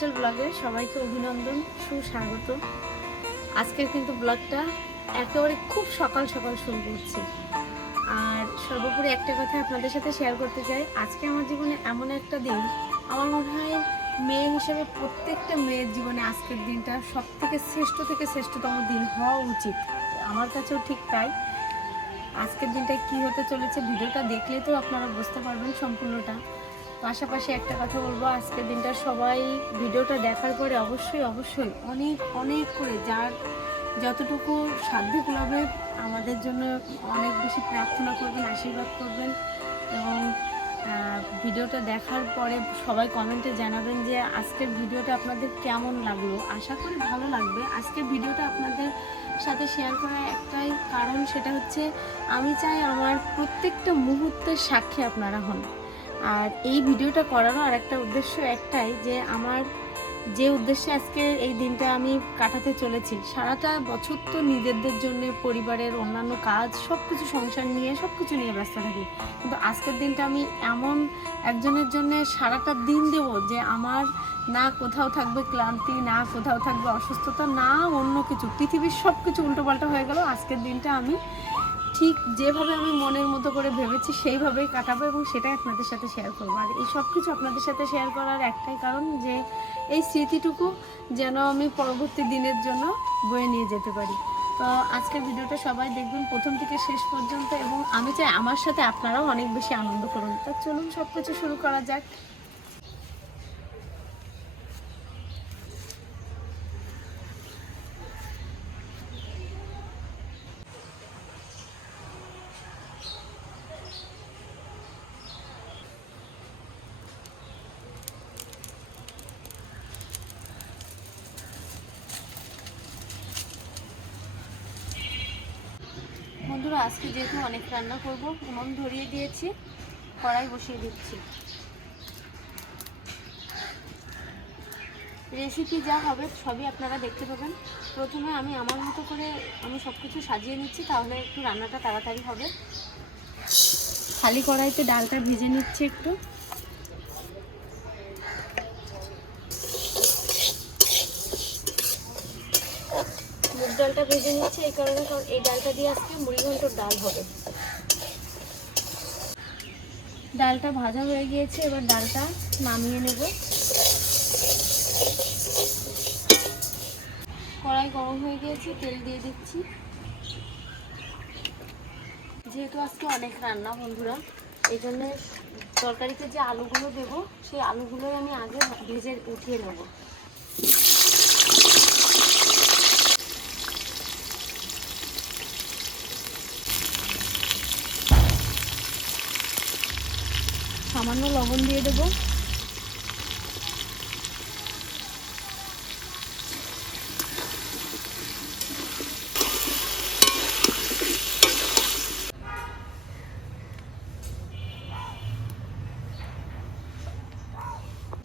Lifestyle ব্লগে সবাইকে অভিনন্দন, সুস্বাগত। আজকের কিন্তু ব্লগটা একেবারে খুব সকাল সকাল শুরু করছি। আর সর্বোপরি একটা কথা আপনাদের সাথে শেয়ার করতে চাই। আজকে আমার জীবনে এমন একটা দিন, আমার মনে হয় মেয়ে হিসেবে প্রত্যেকটা মেয়ের জীবনে আজকের দিনটা সব থেকে শ্রেষ্ঠতম দিন হওয়া উচিত। আমার কাছেও ঠিক তাই। আজকের দিনটায় কী হতে চলেছে ভিডিওটা দেখলে তো আপনারা বুঝতে পারবেন সম্পূর্ণটা। পাশাপাশি একটা কথা বলবো, আজকের দিনটা সবাই ভিডিওটা দেখার পরে অবশ্যই অনেক অনেক করে যার যতটুকু সাধ্য কুলাবে আমাদের জন্য অনেক বেশি প্রার্থনা করবেন, আশীর্বাদ করবেন। এবং ভিডিওটা দেখার পরে সবাই কমেন্টে জানাবেন যে আজকের ভিডিওটা আপনাদের কেমন লাগলো। আশা করি ভালো লাগবে। আজকের ভিডিওটা আপনাদের সাথে শেয়ার করার একটাই কারণ, সেটা হচ্ছে আমি চাই আমার প্রত্যেকটা মুহূর্তের সাক্ষী আপনারা হন। আর এই ভিডিওটা করারও আর একটা উদ্দেশ্য একটাই, যে আমার যে উদ্দেশ্যে আজকে এই দিনটা আমি কাটাতে চলেছি, সারাটা বছর তো নিজেদের জন্য, পরিবারের অন্যান্য কাজ সব কিছু, সংসার নিয়ে সব কিছু নিয়ে ব্যস্ত থাকি, কিন্তু আজকের দিনটা আমি এমন একজনের জন্য সারাটা দিন দেব যে আমার না কোথাও থাকবে ক্লান্তি, না কোথাও থাকবে অসুস্থতা, না অন্য কিছু। পৃথিবীর সব কিছু উল্টোপাল্টা হয়ে গেল, আজকের দিনটা আমি ঠিক যেভাবে আমি মনের মতো করে ভেবেছি সেইভাবেই কাটাবো এবং সেটাই আপনাদের সাথে শেয়ার করবো। আর এই সব কিছু আপনাদের সাথে শেয়ার করার একটাই কারণ, যে এই স্মৃতিটুকু যেন আমি পরবর্তী দিনের জন্য বয়ে নিয়ে যেতে পারি। তো আজকের ভিডিওটা সবাই দেখবেন প্রথম থেকে শেষ পর্যন্ত, এবং আমি চাই আমার সাথে আপনারাও অনেক বেশি আনন্দ করুন। তো চলুন সব কিছু শুরু করা যাক। বন্ধুরা, আজকে যেহেতু অনেক রান্না করব, উনুন ধরিয়ে দিয়েছি, কড়াই বসিয়ে দিচ্ছি। রেসিপি যা হবে সবই আপনারা দেখতে পাবেন। প্রথমে আমি আমার মতো করে সব কিছু সাজিয়ে নিচ্ছি, তাহলে একটু রান্নাটা তাড়াতাড়ি হবে। খালি কড়াইতে ডালটা ভেজে নিচ্ছি একটু। মুগ ডালটা ভেজে নিচ্ছি এই কারণে, কারণ এই ডালটা দিয়ে আজকে মুড়িঘণ্টর ডাল হবে। ডালটা ভাজা হয়ে গিয়েছে, এবার ডালটা নামিয়ে নেব। কড়াই গরম হয়ে গিয়েছে, তেল দিয়ে দিচ্ছি। যেহেতু আজকে অনেক রান্না বন্ধুরা, এই জন্য তরকারিতে যে আলুগুলো দেবো সেই আলুগুলোই আমি আগে ভেজে উঠিয়ে নেব। সামান্য লবণ দিয়ে দেবো।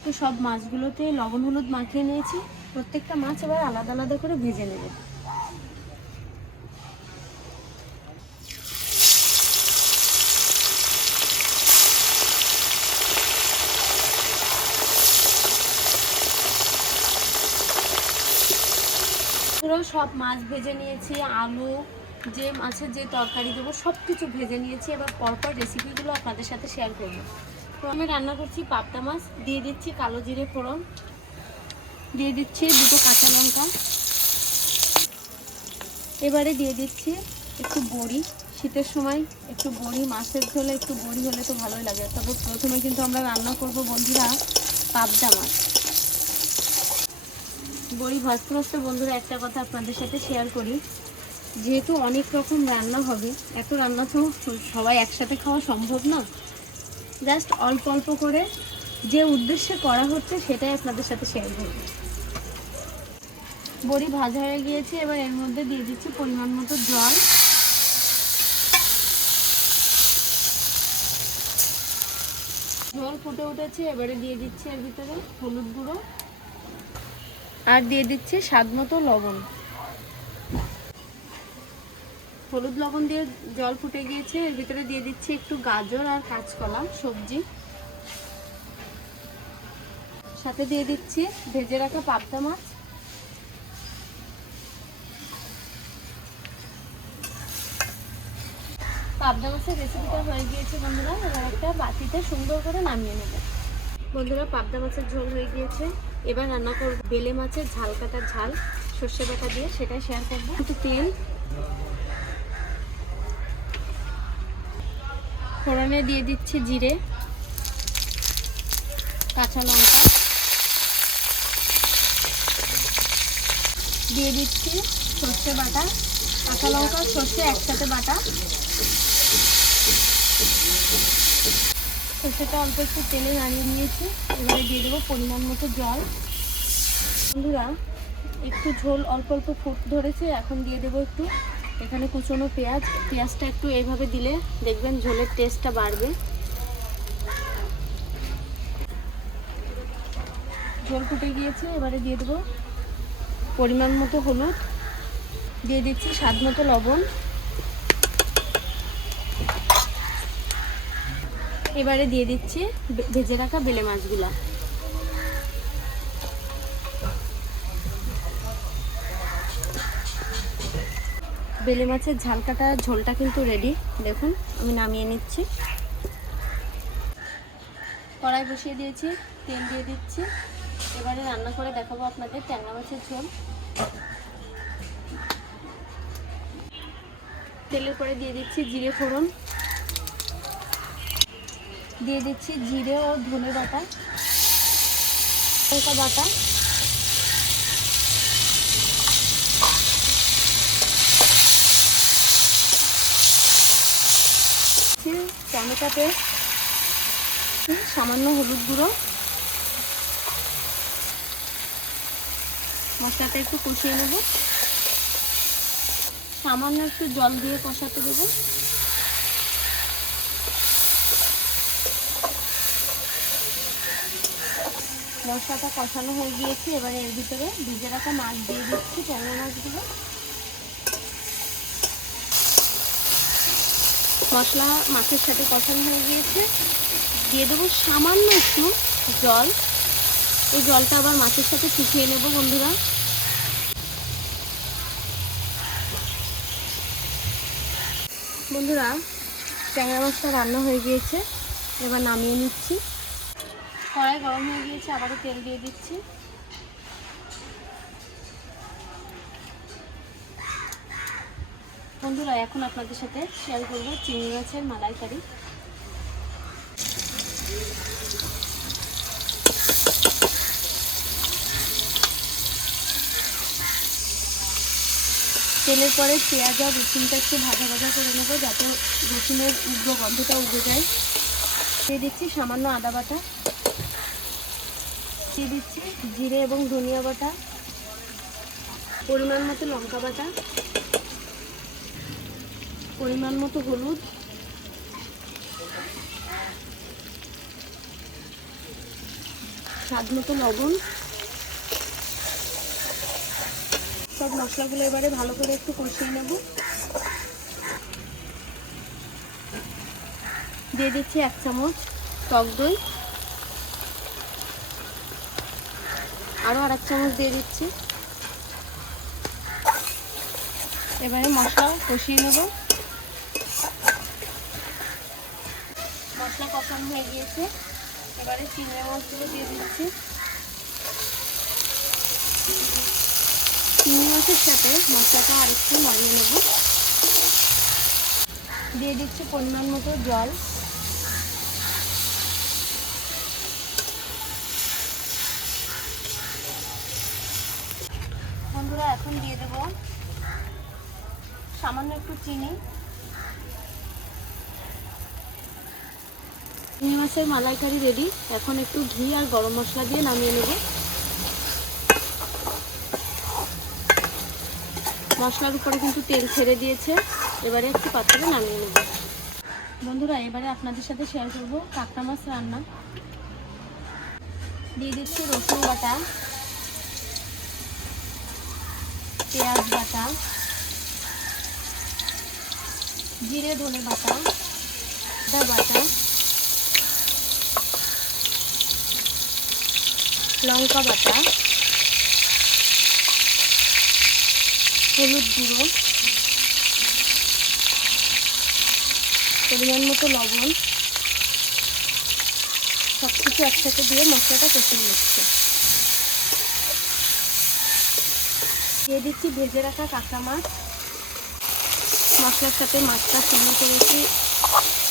তো সব মাছগুলোতে লবণ হলুদ মাখিয়ে নিয়েছি। প্রত্যেকটা মাছ এবার আলাদা আলাদা করে ভেজে নেব। পুরো সব মাছ ভেজে নিয়েছি, আলু, যে মাছের যে তরকারি দেবো সব কিছু ভেজে নিয়েছি। এবার পরপর রেসিপিগুলো আপনাদের সাথে শেয়ার করবো। তো আমি রান্না করছি পাবদা মাছ, দিয়ে দিচ্ছি কালো জিরে ফোড়ন, দিয়ে দিচ্ছি দুটো কাঁচা লঙ্কা, এবারে দিয়ে দিচ্ছি একটু বড়ি। শীতের সময় একটু বড়ি, মাছের ঝোলে একটু বড়ি হলে তো ভালোই লাগে। তবে প্রথমে কিন্তু আমরা রান্না করব বন্ধুরা পাবদা মাছ। বড়ি ভাজতে ভাজতে বন্ধুরা একটা কথা আপনাদের সাথে শেয়ার করি, যেহেতু অনেক রকম রান্না হবে, এত রান্না তো সবাই একসাথে খাওয়া সম্ভব না। জাস্ট অল্প অল্প করে যে উদ্দেশ্যে করা হচ্ছে সেটাই আপনাদের সাথে শেয়ার করব। বড়ি ভাজা হয়ে গিয়েছে, এবার এর মধ্যে দিয়ে দিচ্ছি পরিমাণ মতো জল। জল ফুটে উঠেছে, এবারে দিয়ে দিচ্ছি এর ভিতরে হলুদ গুঁড়ো, আর দিয়ে দিচ্ছি স্বাদ মতো লবণ। হলুদ লবণ দিয়ে জল ফুটে গিয়েছে, এর ভিতরে দিয়ে দিচ্ছি একটু গাজর আর কাঁচকলা সবজি। সাথে দিয়ে দিচ্ছি ভেজে রাখা পাবদা মাছ। পাবদা মাছের রেসিপিটা হয়ে গিয়েছে বন্ধুরা। এবার একটা বাটিতে সুন্দর করে নামিয়ে নেব। বন্ধুরা পাবদা মাছের ঝোল হয়ে গিয়েছে। এবার রান্না করব বেলে মাছের ঝাল কাটা ঝাল সর্ষে বাটা দিয়ে, সেটাই শেয়ার করবো। একটু তেল, ফোড়নে দিয়ে দিচ্ছি জিরে, কাঁচা লঙ্কা, দিয়ে দিচ্ছি সর্ষে বাটা, কাঁচা লঙ্কা সর্ষে একসাথে বাটা। সর্ষেটা অল্প একটু তেলে নাড়িয়ে নিয়েছি। এবারে দিয়ে দেবো পরিমাণ মতো জল। বন্ধুরা একটু ঝোল অল্প অল্প ফুট ধরেছে, এখন দিয়ে দেবো একটু এখানে কুচনো পেঁয়াজ। পেঁয়াজটা একটু এইভাবে দিলে দেখবেন ঝোলের টেস্টটা বাড়বে। ঝোল ফুটে গিয়েছে, এবারে দিয়ে দেবো পরিমাণ মতো হলুদ, দিয়ে দিচ্ছি স্বাদ মতো লবণ। এবারে দিয়ে দিচ্ছি ভেজে রাখা বেলে মাছগুলো। বেলে মাছের ঝাল কাটা ঝোলটা কিন্তু রেডি। দেখুন আমি নামিয়ে নিচ্ছি। কড়াই বসিয়ে দিয়েছি, তেল দিয়ে দিচ্ছি। এবারে রান্না করে দেখাবো আপনাদের ট্যাংরা মাছের ঝোল। তেলের পরে দিয়ে দিচ্ছি জিরে ফোড়ন, দিয়ে দিচ্ছি জিরে ও ধনে বাটা, লঙ্কা বাটা, টমেটো পেস্ট, সামান্য হলুদ গুঁড়ো। মশলাটা একটু কষিয়ে নেব। সামান্য একটু জল দিয়ে কষাতে দেব। মশলাটা কষানো হয়ে গিয়েছে। এবারে এর ভিতরে ভিজে রাখা মাছ দিয়ে দিচ্ছি, ট্যাংরা মাছগুলো। মশলা মাছের সাথে কষানো হয়ে গিয়েছে। দিয়ে দেবো সামান্য একটু জল। এই জলটা আবার মাছের সাথে শুকিয়ে নেব বন্ধুরা। বন্ধুরা ট্যাংরা মাছটা রান্না হয়ে গিয়েছে, এবার নামিয়ে নিচ্ছি। কড়াই গরম হয়ে গিয়েছে, আবারও তেল দিয়ে দিচ্ছি। বন্ধুরা এখন আপনাদের সাথে শেয়ার করবো চিংড়ি মাছের মালাইকারি। তেলের পরে পেঁয়াজ আর রসুনটা একটু ভাজা ভাজা করে নেবো, যাতে রসুনের উগ্র গন্ধটা উঠে যায়। দিয়ে দিচ্ছি সামান্য আদা বাটা, দিয়ে দিচ্ছি জিরে এবং ধনিয়া বাটা, পরিমাণ মতো লঙ্কা বাটা, পরিমাণ মতো হলুদ, স্বাদ মতো লবণ। সব মশলাগুলো এবারে ভালো করে একটু কষিয়ে নেব। দিয়ে দিচ্ছি 1 চামচ টক দই, আরও 1 চামচ দিয়ে দিচ্ছি। এবারে মশলা কষিয়ে নেব। মশলা কষানো হয়ে গিয়েছে, এবারে চিংড়ি মাছগুলো দিয়ে দিচ্ছি। চিংড়ি মাছের সাথে মশলাটা আরেকটু নাড়িয়ে নেব। দিয়ে দিচ্ছি পরিমাণ মতো জল। বন্ধুরা এখন দিয়ে দেব সামান্য একটু চিনি। চিংড়ি মাছের মালাইকারি রেডি। এখন একটু ঘি আর গরম মশলা দিয়ে নামিয়ে নেব। মশলার উপরে কিন্তু তেল ছেড়ে দিয়েছে, এবারে একটু পাত্রে নামিয়ে নেব। বন্ধুরা এবারে আপনাদের সাথে শেয়ার করব কাঁকড়া মাছ রান্না। দিয়ে দিচ্ছি রসুন বাটা, পেঁয়াজ বাটা, জিরে ধনে বাটা, আদা বাটা, লঙ্কা বাটা, হলুদ গুঁড়ো, পরিমাণ মতো লবণ, সব কিছু একসাথে দিয়ে মশলাটা কষিয়ে নিচ্ছে। দিয়ে দিচ্ছি ভেজে রাখা কাঁচা মাছ। মশলার সাথে মাছটা সুন্দর করে একটু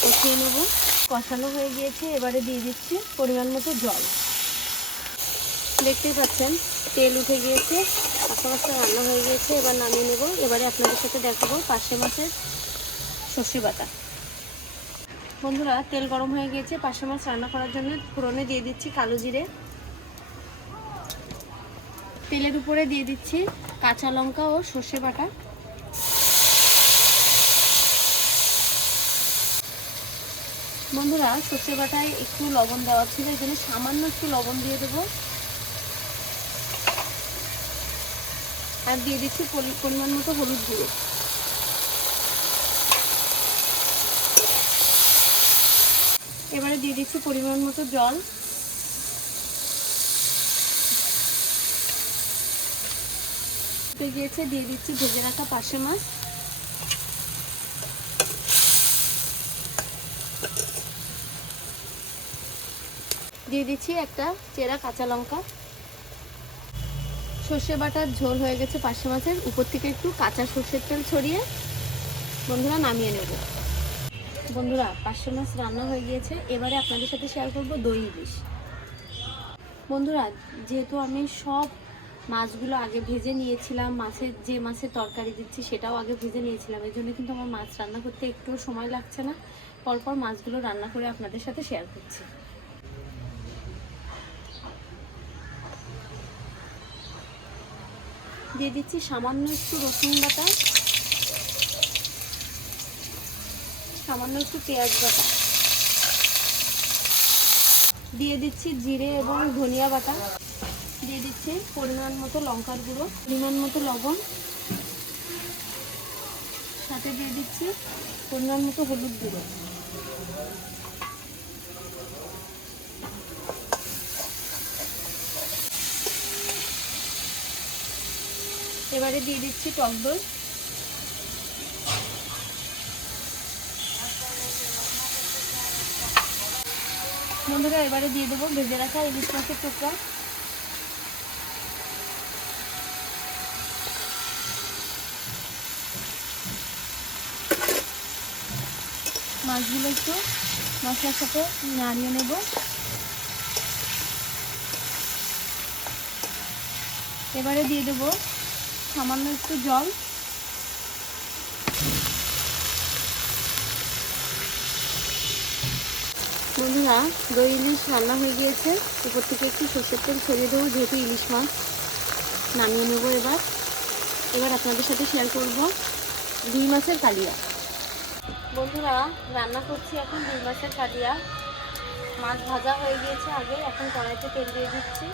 কষিয়ে নেব। কষানো হয়ে গিয়েছে, এবারে দিয়ে দিচ্ছি পরিমাণ মতো জল। দেখতেই পাচ্ছেন তেল উঠে গিয়েছে, কাঁচা মাছটা রান্না হয়ে গিয়েছে। এবার নামিয়ে নেব। এবারে আপনাদের সাথে দেখাবো পার্শে মাছের সর্ষে বাটা। বন্ধুরা, তেল গরম হয়ে গিয়েছে। পার্শে মাছ রান্না করার জন্য ফোড়নে দিয়ে দিচ্ছি কালো জিরে। তেলের উপরে দিয়ে দিচ্ছি কাঁচা লঙ্কা ও সর্ষে বাটা। বন্ধুরা, সর্ষে বাটায় একটু লবণ দেওয়া ছিল, এই জন্য সামান্য একটু লবণ দিয়ে দেবো। আর দিয়ে দিচ্ছি পরিমাণ মতো হলুদ গুঁড়ো। এবারে দিয়ে দিচ্ছি পরিমাণ মতো জল। হয়ে গিয়েছে, দিয়ে দিচ্ছি ভেজে রাখা পার্শে মাছ। দিয়ে দিচ্ছি একটা চেরা কাঁচা লঙ্কা। সর্ষে বাটার ঝোল হয়ে গেছে পার্শে মাছের। উপর থেকে একটু কাঁচা সর্ষের তেল ছড়িয়ে বন্ধুরা নামিয়ে নেব। বন্ধুরা, পার্শে মাছ রান্না হয়ে গিয়েছে। এবারে আপনাদের সাথে শেয়ার করব দই ইলিশ। বন্ধুরা, যেহেতু আমি সব মাছগুলো আগে ভেজে নিয়েছিলাম, যে মাছের তরকারি দিচ্ছি সেটাও আগে ভেজে নিয়েছিলাম, এই জন্য কিন্তু আমার মাছ রান্না করতে একটুও সময় লাগছে না। পরপর মাছগুলো রান্না করে আপনাদের সাথে শেয়ার করছি। দিয়ে দিচ্ছি সামান্য একটু রসুন বাটা, সামান্য একটু পেঁয়াজ বাটা। দিয়ে দিচ্ছি জিরে এবং ধনিয়া বাটা। দিয়ে দিচ্ছি পরিমাণ মতো লঙ্কার গুঁড়ো, পরিমাণ মতো লবণ, সাথে দিয়ে দিচ্ছি পরিমাণ মতো হলুদ গুঁড়ো। এবারে দিয়ে দিচ্ছি টক দই। বন্ধুরা, এবারে দিয়ে দেবো ভেজে রাখা ইলিশ মাছের টুকরা। মাছগুলো একটু মশলার সাথে নাড়িয়ে নেব। এবারে দিয়ে দেবো সামান্য একটু জল। বন্ধুরা, দই ইলিশ রান্না হয়ে গিয়েছে। উপর থেকে একটু সর্ষের তেল ছড়িয়ে দেবো, যেহেতু ইলিশ মাছ। নামিয়ে নেব। এবার আপনাদের সাথে শেয়ার করব রুই মাছের কালিয়া। বন্ধুরা, রান্না করছি এখন রুই মাছের কালিয়া। মাছ ভাজা হয়ে গিয়েছে আগে, এখন কড়াইতে তেল দিয়ে দিচ্ছি।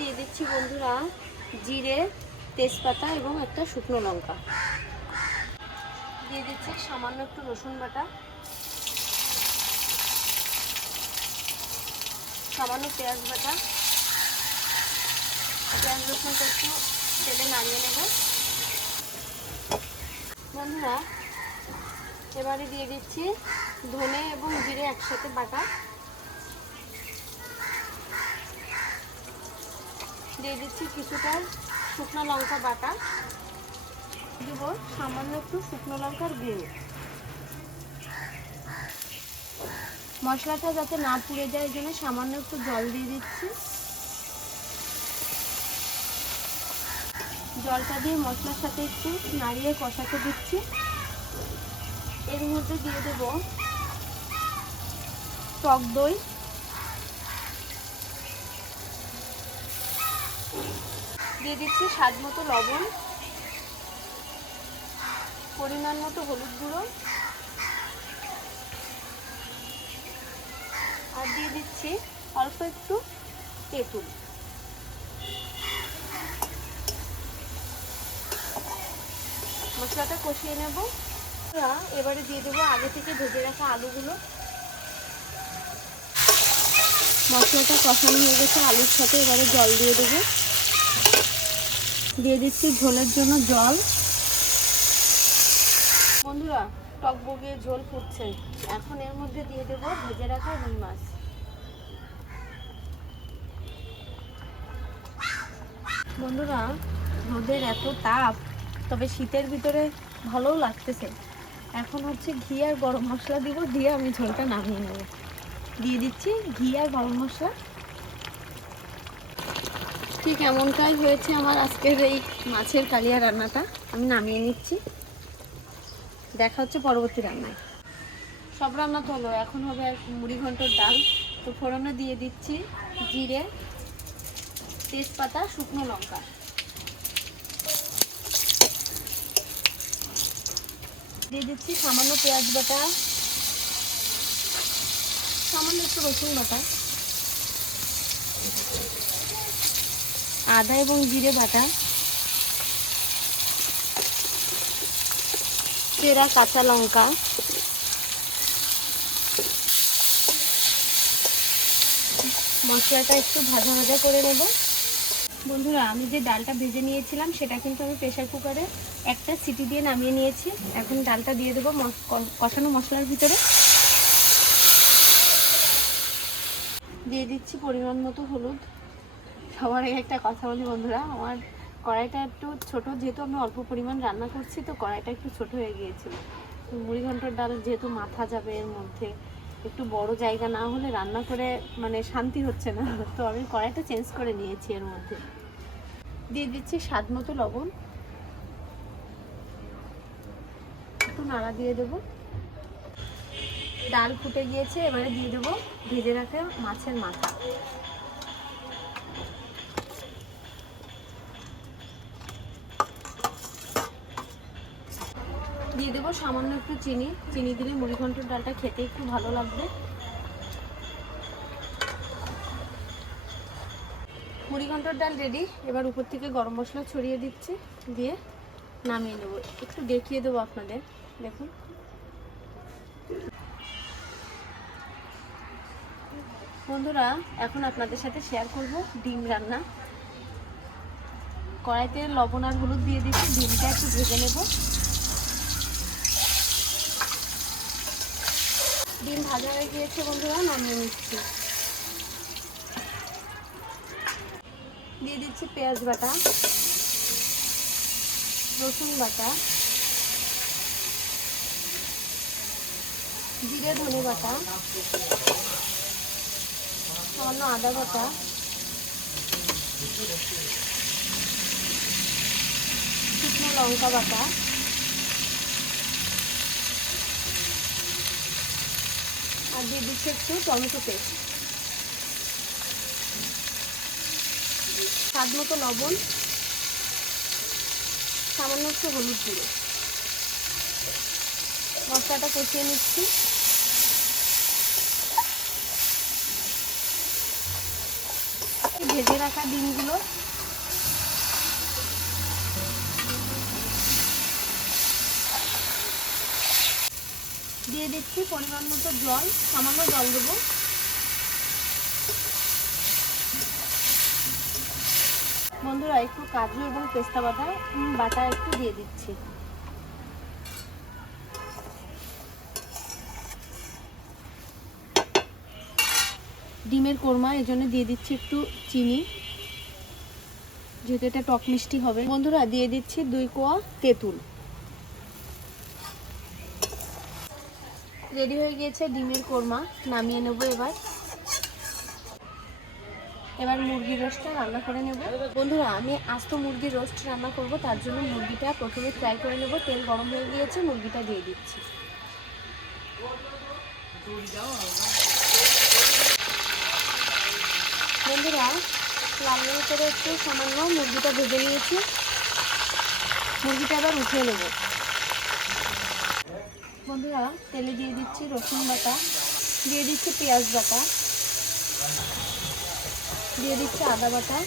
দিয়ে দিচ্ছি বন্ধুরা জিরে, তেজপাতা এবং একটা শুকনো লঙ্কা। দিয়ে দিচ্ছি সামান্য একটু রসুন বাটা, সামান্য পেঁয়াজ বাটা। পেঁয়াজ রসুনটা একটু তেলে নাড়িয়ে নেব। বন্ধুরা, এবারে দিয়ে দিচ্ছি ধনে এবং জিরে একসাথে বাটা। দিয়ে দিচ্ছি কিছুটা শুকনো লঙ্কা বাটা। দেবো সামান্য একটু শুকনো লঙ্কার গুঁড়ো। মশলাটা যাতে না পুড়ে যায় এই জন্য সামান্য একটু জল দিয়ে দিচ্ছি। জলটা দিয়ে মশলার সাথে একটু নাড়িয়ে কষাতে দিচ্ছি। এর মধ্যে দিয়ে দেবো টক দই, দিয়ে দিচ্ছি স্বাদ মতো লবণ, পরিমাণ মতো হলুদ গুঁড়ো, আর দিয়ে দিচ্ছি অল্প একটু তেঁতুল। মশলাটা কষিয়ে নেব। এবারে দিয়ে দেবো আগে থেকে ভেজে রাখা আলুগুলো। মশলাটা কষানো হয়ে গেছে আলুর সাথে, এবারে জল দিয়ে দেবো। দিয়ে দিচ্ছি ঝোলের জন্য জল। বন্ধুরা, টকবগিয়ে ঝোল ফুটছে, এখন এর মধ্যে দিয়ে দেবো ভেজে রাখা রুই মাছ। বন্ধুরা, রোদের এত তাপ, তবে শীতের ভিতরে ভালোও লাগতেছে। এখন হচ্ছে ঘি আর গরম মশলা দিব, দিয়ে আমি ঝোলটা নামিয়ে নেব। দিয়ে দিচ্ছি ঘি আর গরম মশলা। ঠিক এমনটাই হয়েছে আমার আজকের এই মাছের কালিয়া রান্নাটা। আমি নামিয়ে নিচ্ছি, দেখা হচ্ছে পরবর্তী রান্নায়। সব রান্না তো হলো, এখন হবে মুড়ি ঘন্টর ডাল। তো ফোড়নে দিয়ে দিচ্ছি জিরে, তেজপাতা, শুকনো লঙ্কা। দিয়ে দিচ্ছি সামান্য পেঁয়াজ বাটা, সামান্য একটু রসুন বাটা, আদা এবং জিরে বাটা, চেরা কাঁচা লঙ্কা, মশলাটা একটু ভাজা ভাজা করে নেব। বন্ধুরা, আমি যে ডালটা ভেজে নিয়েছিলাম সেটা কিন্তু আমি প্রেসার কুকারে একটা সিটি দিয়ে নামিয়ে নিয়েছি। এখন ডালটা দিয়ে দেবো কষানো মশলার ভিতরে। দিয়ে দিচ্ছি পরিমাণ মতো হলুদ। সবার আগে একটা কথা বলি বন্ধুরা, আমার কড়াইটা একটু ছোট, যেহেতু আমি অল্প পরিমাণ রান্না করছি, তো কড়াইটা একটু ছোট হয়ে গিয়েছিল। মুড়ি ঘন্টর ডাল যেহেতু মাথা যাবে এর মধ্যে, একটু বড় জায়গা না হলে রান্না করে মানে শান্তি হচ্ছে না, তো আমি কড়াইটা চেঞ্জ করে নিয়েছি। এর মধ্যে দিয়ে দিচ্ছি স্বাদ মতো লবণ, একটু নাড়া দিয়ে দেবো। ডাল ফুটে গিয়েছে, এবারে দিয়ে দেবো ভেজে রাখা মাছের মাথা। দিয়ে দেবো সামান্য একটু চিনি। চিনি দিলে মুড়ি ঘন্টর ডালটা খেতে একটু ভালো লাগবে। মুড়ি ঘন্টর ডাল রেডি। এবার উপর থেকে গরম মশলা ছড়িয়ে দিচ্ছি, দিয়ে নামিয়ে নেবো। একটু দেখিয়ে দেবো আপনাদের, দেখুন। বন্ধুরা, এখন আপনাদের সাথে শেয়ার করব ডিম রান্না। কড়াইতে লবণ আর হলুদ দিয়ে দিচ্ছি, ডিমটা একটু ভেজে নেব। ডিম ভাজা হয়ে গিয়েছে বন্ধুরা, নামিয়ে নিচ্ছি। দিয়ে দিচ্ছি পেঁয়াজ বাটা, রসুন বাটা, জিরে ধনে বাটা, সামান্য আদা বাটা, শুকনো লঙ্কা বাটা, আর দিয়ে দিচ্ছি একটু টমেটো পেস্ট, স্বাদ মতো লবণ, সামান্য একটু হলুদ গুঁড়ো। মশলাটা কষিয়ে নিচ্ছি। ভেজে রাখা ডিমগুলো দিয়ে দিচ্ছি, পরিমাণ মতো জল, সামান্য জল দেবো। বন্ধুরা, একটু কাজু এবং পেস্তা বাটা একটু দিয়ে দিচ্ছি। ডিমের কোরমা, এর জন্য দিয়ে দিচ্ছি একটু চিনি, যেহেতু এটা টক মিষ্টি হবে। বন্ধুরা, দিয়ে দিচ্ছি 2 কোয়া তেঁতুল। রেডি হয়ে গিয়েছে ডিমের কোরমা, নামিয়ে নেব। এবার মুরগির রোস্টটা রান্না করে নেব। বন্ধুরা, আমি আস্ত মুরগির রোস্ট রান্না করব, তার জন্য মুরগিটা প্রথমে ফ্রাই করে নেব। তেল গরম হয়ে গিয়েছে, মুরগিটা দিয়ে দিচ্ছি। বন্ধুরা, লাল লাল করে একটু সামান্য মুরগিটা ভেজে নিয়েছি। মুরগিটা এবার উঠিয়ে নেব। বন্ধুরা, তেলে দিয়ে দিচ্ছি রসুন বাটা, দিয়ে দিচ্ছি পেঁয়াজ বাটা, দিয়ে দিচ্ছি আদা বাটা,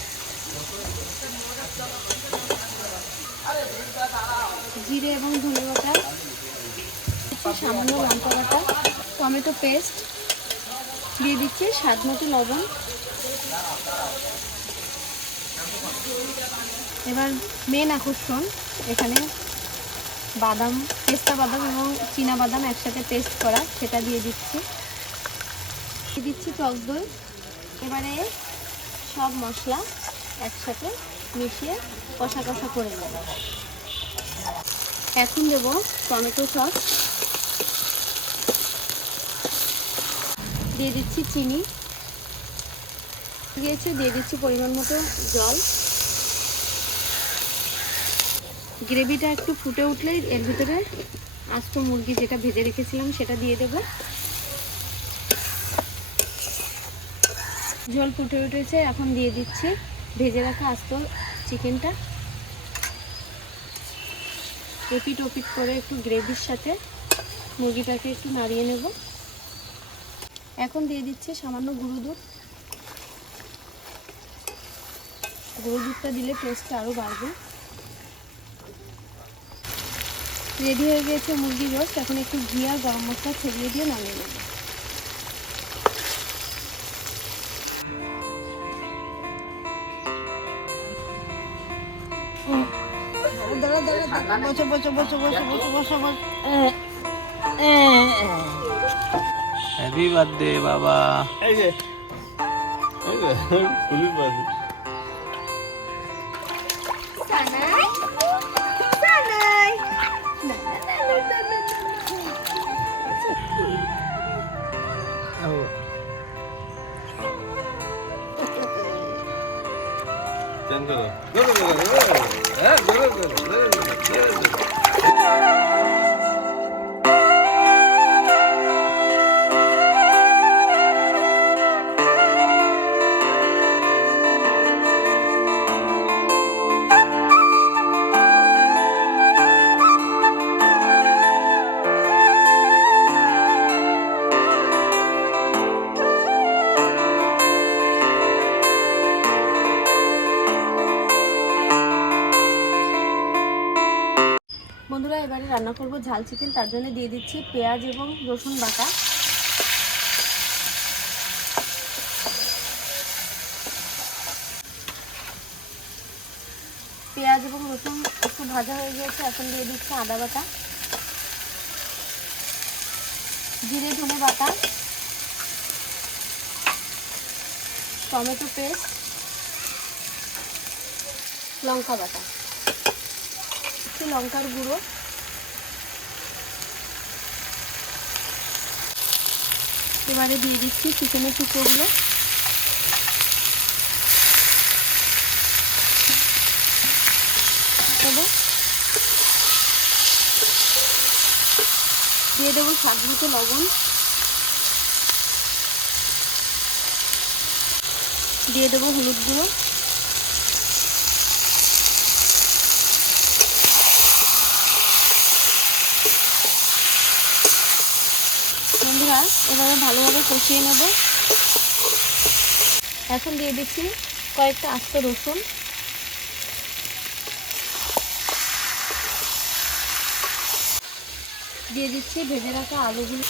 জিরে এবং ধনে বাটা, সামান্য লঙ্কা বাটা, টমেটো পেস্ট, দিয়ে দিচ্ছি স্বাদ মতো লবণ। এবার মেন আকর্ষণ এখানে বাদাম, পেস্তা বাদাম এবং চীনা বাদাম একসাথে পেস্ট করা, সেটা দিয়ে দিচ্ছি। দিয়ে দিচ্ছি টক দই। এবারে সব মশলা একসাথে মিশিয়ে কষা কষা করে নেব। এখন দেব টমেটো সস, দিয়ে দিচ্ছি চিনি, দিয়ে দিচ্ছি পরিমাণ মতো জল। গ্রেভিটা একটু ফুটে উঠলেই এর ভিতরে আস্ত মুরগি যেটা ভেজে রেখেছিলাম সেটা দিয়ে দেব। জল ফুটে উঠেছে, এখন দিয়ে দিচ্ছি ভেজে রাখা আস্ত চিকেনটা। এপিট ওপিট করে একটু গ্রেভির সাথে মুরগিটাকে একটু নাড়িয়ে নেব। এখন দিয়ে দিচ্ছি সামান্য গুঁড়ো দুধ। গুঁড়ো দুধটা দিলে টেস্টটা আরও বাড়বে। রেডি হয়ে গিয়েছে মুরগির রোস্ট। এখন একটু ঘি আর গরম মশলা ছড়িয়ে দিয়ে নামিয়ে নেব। হ্যাপি বার্থডে বাবা। Police birthday. বন্ধুরা, এবারে রান্না করব ঝাল চিকেন। তার জন্য দিয়ে দিচ্ছি পেঁয়াজ এবং রসুন বাটা। পেঁয়াজ এবং রসুন একটু ভাজা হয়ে গিয়েছে, এখন দিয়ে দিচ্ছি আদা বাটা, জিরে ধনে বাটা, টমেটো পেস্ট, লঙ্কা বাটা, লঙ্কার গুঁড়ো, এবারে দিয়ে দিচ্ছি চিকেনের টুকরোগুলো। দিয়ে দেবো স্বাদ মতো লবণ, দিয়ে দেবো হলুদ গুঁড়ো, বন্ধুরা এবারে ভালোভাবে কষিয়ে নেব। এখন দিয়ে দিচ্ছি কয়েকটা আস্ত রসুন, দিয়ে দিচ্ছি ভেজে রাখা আলুগুলো,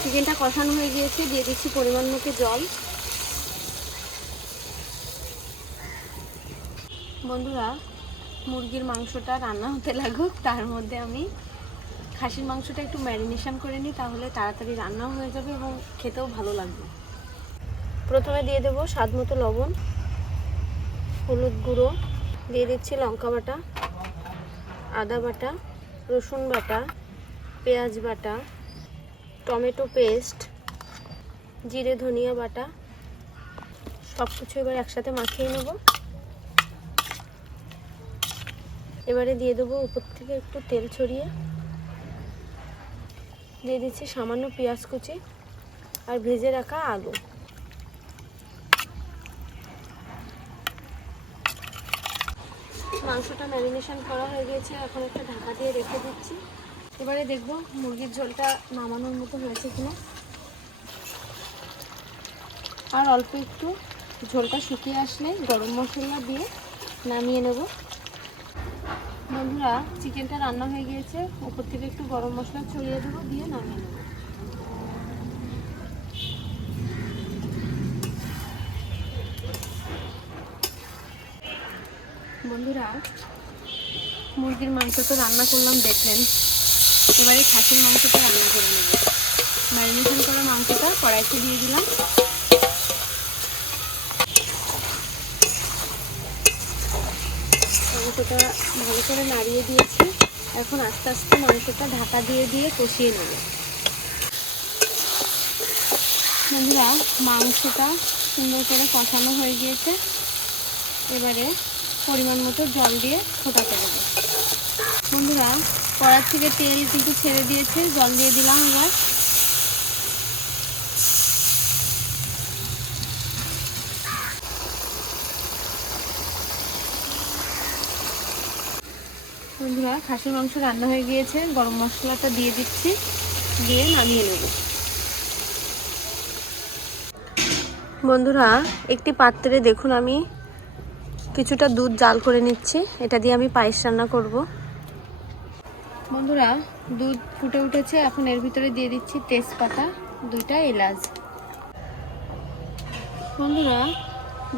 চিকেনটা কষানো হয়ে গিয়েছে, দিয়ে দিচ্ছি পরিমাণ মতো জল। বন্ধুরা, মুরগির মাংসটা রান্না হতে লাগুক, তার মধ্যে আমি খাসির মাংসটা একটু ম্যারিনেশন করে নিই, তাহলে তাড়াতাড়ি রান্নাও হয়ে যাবে এবং খেতেও ভালো লাগবে। প্রথমে দিয়ে দেবো স্বাদ মতো লবণ, হলুদ গুঁড়ো, দিয়ে দিচ্ছি লঙ্কা বাটা, আদা বাটা, রসুন বাটা, পেঁয়াজ বাটা, টমেটো পেস্ট, জিরে ধনিয়া বাটা, সব কিছু এবার একসাথে মাখিয়ে নেব। এবারে দিয়ে দেবো উপর থেকে একটু তেল ছড়িয়ে, দিয়ে দিচ্ছি সামান্য পেঁয়াজ কুচি আর ভেজে রাখা আলু। মাংসটা ম্যারিনেশন করা হয়ে গেছে, এখন একটা ঢাকা দিয়ে রেখে দিচ্ছি। এবারে দেখব মুরগির ঝোলটা নামানোর মতো হয়েছে কিনা। আর অল্প একটু ঝোলটা শুকিয়ে আসলে গরম মশলা দিয়ে নামিয়ে নেব। বন্ধুরা চিকেনটা রান্না হয়ে গিয়েছে, উপর থেকে একটু গরম মশলা ছড়িয়ে দেবো, দিয়ে নামিয়ে নেবো। বন্ধুরা মুরগির মাংস তো রান্না করলাম দেখলেন, এবারে খাসির মাংসটা রান্না করে নেব। ম্যারিনেশন করা মাংসটা কড়াইতে দিয়ে দিলাম। মাংসটা ভালো করে নাড়িয়ে দিয়েছি, এখন আস্তে আস্তে মাংসটা ঢাকা দিয়ে দিয়ে কষিয়ে নেব। বন্ধুরা মাংসটা সুন্দর করে কষানো হয়ে গিয়েছে, এবারে পরিমাণ মতো জল দিয়ে ফোটাতে দেবো। বন্ধুরা কড়াই থেকে তেল কিন্তু ছেড়ে দিয়েছে, জল দিয়ে দিলাম। এবার বন্ধুরা খাসির মাংস রান্না হয়ে গিয়েছে, গরম মশলাটা দিয়ে দিচ্ছি, দিয়ে নামিয়ে নেব। বন্ধুরা একটি পাত্রে দেখুন আমি কিছুটা দুধ জাল করে নিচ্ছি, এটা দিয়ে আমি পায়েস রান্না করব। বন্ধুরা দুধ ফুটে উঠেছে, এখন এর ভিতরে দিয়ে দিচ্ছি তেজপাতা, 2টা এলাচ। বন্ধুরা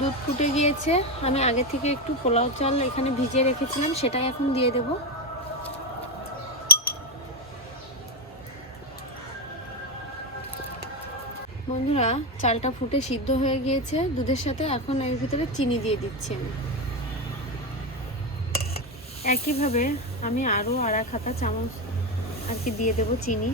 দুধ ফুটে গিয়েছে, আমি আগে থেকে একটু পোলাও চাল এখানে ভিজিয়ে রেখেছিলাম, সেটাই এখন দিয়ে দেব। বন্ধুরা চালটা ফুটে সিদ্ধ হয়ে গিয়েছে দুধের সাথে, এখন এর ভিতরে চিনি দিয়ে দিচ্ছি আমি। একইভাবে আমি আরও 1/2 চামচ আর কি দিয়ে দেব চিনি।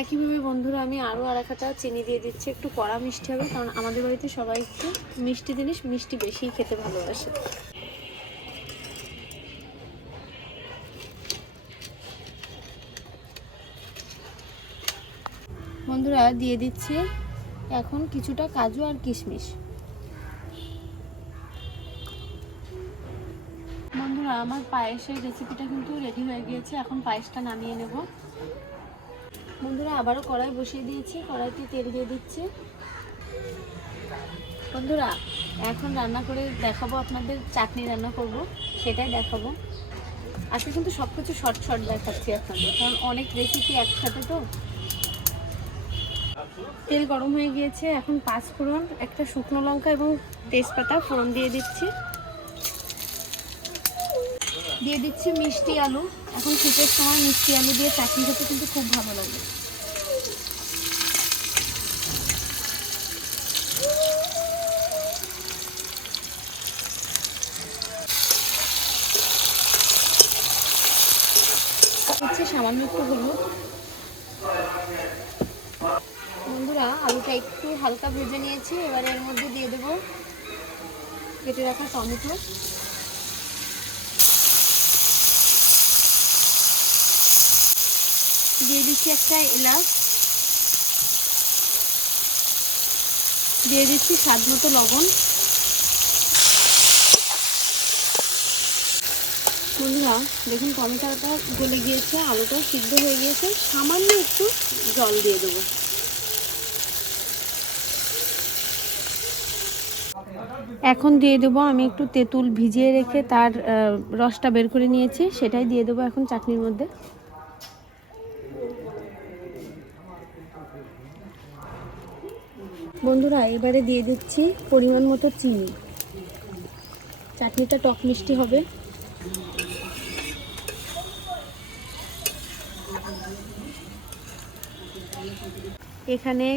একইভাবে বন্ধুরা আমি আরও 1/2 চিনি দিয়ে দিচ্ছি, একটু কড়া মিষ্টি হবে, কারণ আমাদের বাড়িতে সবাই একটু মিষ্টি জিনিস মিষ্টি বেশি খেতে ভালোবাসে। বন্ধুরা দিয়ে দিচ্ছি এখন কিছুটা কাজু আর কিশমিশ। বন্ধুরা আমার পায়েসের রেসিপিটা কিন্তু রেডি হয়ে গিয়েছে, এখন পায়েসটা নামিয়ে নেব। বন্ধুরা আবারও কড়াই বসিয়ে দিয়েছি, কড়াইতে তেল দিয়ে দিচ্ছি। বন্ধুরা এখন রান্না করে দেখাবো আপনাদের, চাটনি রান্না করব সেটাই দেখাবো। আজকে কিন্তু সব কিছু শর্ট শর্ট দেখাচ্ছি আপনাদের, কারণ অনেক রেসিপি একসাথে তো। তেল গরম হয়ে গিয়েছে, এখন 5 ফোড়ন, একটা শুকনো লঙ্কা এবং তেজপাতা ফোড়ন দিয়ে দিচ্ছি। দিয়ে দিচ্ছি মিষ্টি আলু, এখন শীতের সময় মিষ্টি আলু দিয়ে চাটনি খেতে কিন্তু খুব ভালো লাগে। হচ্ছে সামান্য একটু হলুদ। বন্ধুরা আলুটা একটু হালকা ভেজে নিয়েছি, এবার এর মধ্যে দিয়ে দেবো কেটে রাখা টমেটো, দিয়ে দিচ্ছি একটা এলাচ, দিয়ে দিচ্ছি স্বাদ মতো লবণ। বন্ধুরা দেখুন টমেটোটা গলে গিয়েছে, আলুটাও সিদ্ধ হয়ে গিয়েছে, সামান্য একটু জল দিয়ে দেবো। এখন দিয়ে দেবো আমি একটু তেঁতুল ভিজিয়ে রেখে তার রসটা বের করে নিয়েছি, সেটাই দিয়ে দেবো এখন চাটনির মধ্যে। বন্ধুরা এবারে দিয়ে দিচ্ছি পরিমাণ মতো চিনি, চাটনিটা টক মিষ্টি হবে। এখানে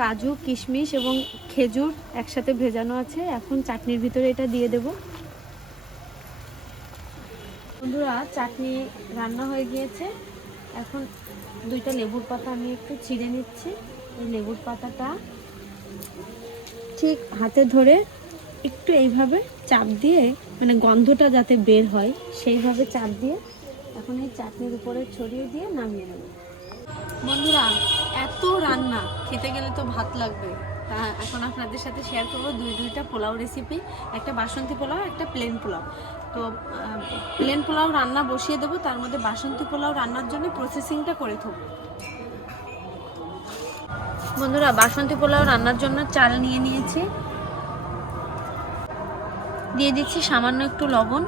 কাজু কিশমিশ এবং খেজুর একসাথে ভেজানো আছে, এখন চাটনির ভিতরে এটা দিয়ে দেব। বন্ধুরা চাটনি রান্না হয়ে গিয়েছে, এখন 2টা লেবুর পাতা আমি একটু ছিঁড়ে নিচ্ছি। এই লেবুর পাতাটা ঠিক হাতে ধরে একটু এইভাবে চাপ দিয়ে, মানে গন্ধটা যাতে বের হয় সেইভাবে চাপ দিয়ে এখন এই চাটনির উপরে ছড়িয়ে দিয়ে নামিয়ে নেব। বন্ধুরা এত রান্না, খেতে গেলে তো ভাত লাগবে, এখন আপনাদের সাথে শেয়ার করবো 2টা পোলাও রেসিপি, একটা বাসন্তী পোলাও, একটা প্লেন পোলাও। তো প্লেন পোলাও রান্না বসিয়ে দেবো, তার মধ্যে বাসন্তী পোলাও রান্নার জন্য প্রসেসিংটা করে থাকবো। বন্ধুরা বাসন্তী পোলাও রান্নার জন্য চাল নিয়ে নিয়েছি, দিয়ে দিচ্ছি সামান্য একটু লবণ,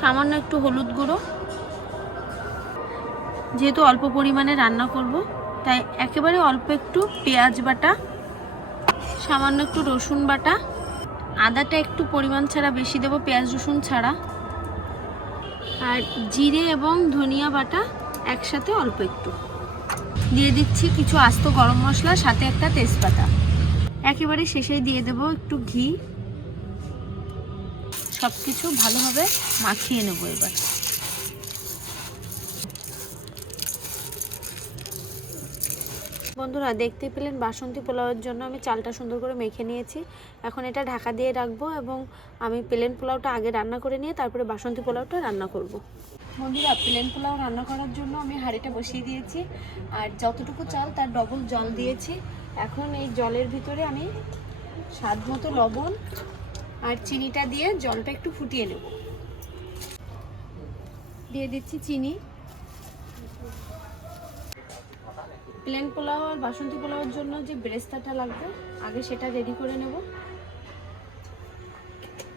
সামান্য একটু হলুদ গুঁড়ো, যেহেতু অল্প পরিমাণে রান্না করব তাই একেবারে অল্প একটু পেঁয়াজ বাটা, সামান্য একটু রসুন বাটা, আদাটা একটু পরিমাণ ছাড়া বেশি দেবো, পেঁয়াজ রসুন ছাড়া, আর জিরে এবং ধনিয়া বাটা একসাথে অল্প একটু দিয়ে দিচ্ছি, কিছু আস্ত গরম মশলা, সাথে একটা তেজপাতা। একেবারে শেষেই দিয়ে দেব একটু ঘি। সব কিছু ভালোভাবে মাখিয়ে নেব এবার। বন্ধুরা দেখতে পেলেন বাসন্তী পোলাওয়ের জন্য আমি চালটা সুন্দর করে মেখে নিয়েছি। এখন এটা ঢাকা দিয়ে রাখবো এবং আমি প্লেন পোলাওটা আগে রান্না করে নিয়ে তারপরে বাসন্তী পোলাওটা রান্না করব। বন্ধুরা প্লেন পোলাও রান্না করার জন্য আমি হাঁড়িটা বসিয়ে দিয়েছি আর যতটুকু চাল তার ডবল জল দিয়েছি। এখন এই জলের ভিতরে আমি স্বাদ মতো লবণ আর চিনিটা দিয়ে জলটা একটু ফুটিয়ে নেব। দিয়ে দিচ্ছি চিনি। প্লেন পোলাও আর বাসন্তী পোলাওয়ের জন্য যে বেরেস্তাটা লাগবে আগে সেটা রেডি করে নেব।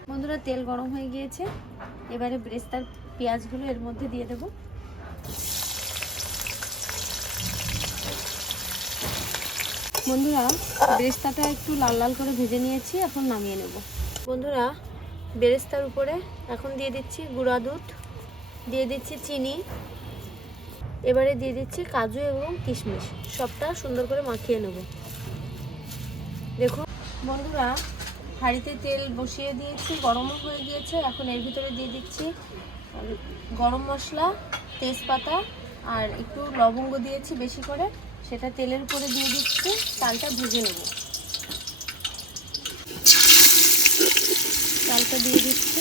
বন্ধুরা তেল গরম হয়ে গিয়েছে, এবারে বেরেস্তার পেঁয়াজগুলো এর মধ্যে দিয়ে দেব। বন্ধুরা বেরেস্তাটা একটু লাল লাল করে ভেজে নিয়েছি, এখন নামিয়ে নেব। বন্ধুরা বেরেস্তার উপরে এখন দিয়ে দিচ্ছি গুঁড়া দুধ, দিয়ে দিচ্ছি চিনি, এবারে দিয়ে দিচ্ছি কাজু এবং কিশমিশ, সবটা সুন্দর করে মাখিয়ে নেব। দেখুন বন্ধুরা হাঁড়িতে তেল বসিয়ে দিয়েছি, গরমও হয়ে গিয়েছে। এখন এর ভিতরে দিয়ে দিচ্ছি গরম মশলা, তেজপাতা আর একটু লবঙ্গ দিয়েছি বেশি করে, সেটা তেলের উপরে দিয়ে দিচ্ছি। চালটা ভেজে নেব। চালটা দিয়ে দিচ্ছি,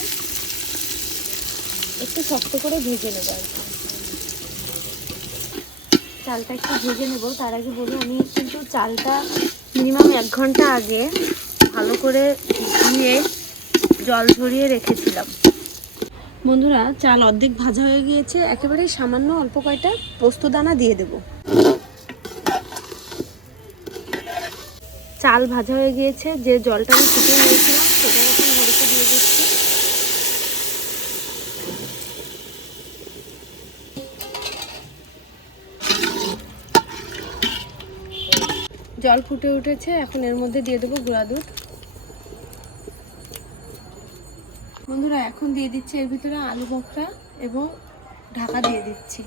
একটু শক্ত করে ভেজে নেব আর কি। চালটা একটু ভেজে নেব। তার আগে বলি আমি কিন্তু চালটা মিনিমাম 1 ঘন্টা আগে ভালো করে ধুয়ে জল ঝরিয়ে রেখেছিলাম। বন্ধুরা চাল অর্ধেক ভাজা হয়ে গিয়েছে, একেবারে সামান্য অল্প কয়টা পোস্তদানা দিয়ে দেব। চাল ভাজা হয়ে গিয়েছে, যে জলটা আমি ফুটিয়ে নিয়েছিলাম সেটা এখন হাঁড়িতে দিয়ে দিচ্ছি। জল ফুটে উঠেছে, এখন এর মধ্যে দিয়ে দেবো গুঁড়া দুধ। বন্ধুরা এখন দিয়ে দিচ্ছি এর ভিতরে আলু বখরা এবং ঢাকা দিয়ে দিচ্ছি।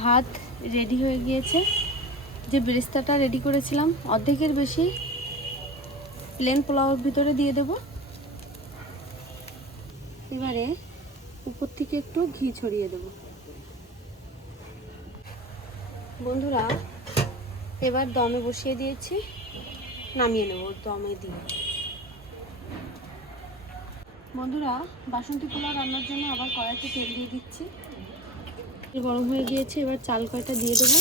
ভাত রেডি হয়ে গিয়েছে। যে বেরেস্তাটা রেডি করেছিলাম অর্ধেকের বেশি প্লেন পোলাওর ভিতরে দিয়ে দেব। এবারে উপর থেকে একটু ঘি ছড়িয়ে দেব। বন্ধুরা এবার দমে বসিয়ে দিয়েছি, নামিয়ে নেব দমে দিয়ে। বন্ধুরা বাসন্তী পোলাও রান্নার জন্য আবার কড়াইতে তেল দিয়ে দিচ্ছি। তেল গরম হয়ে গিয়েছে, এবার চাল কয়টা দিয়ে দেব।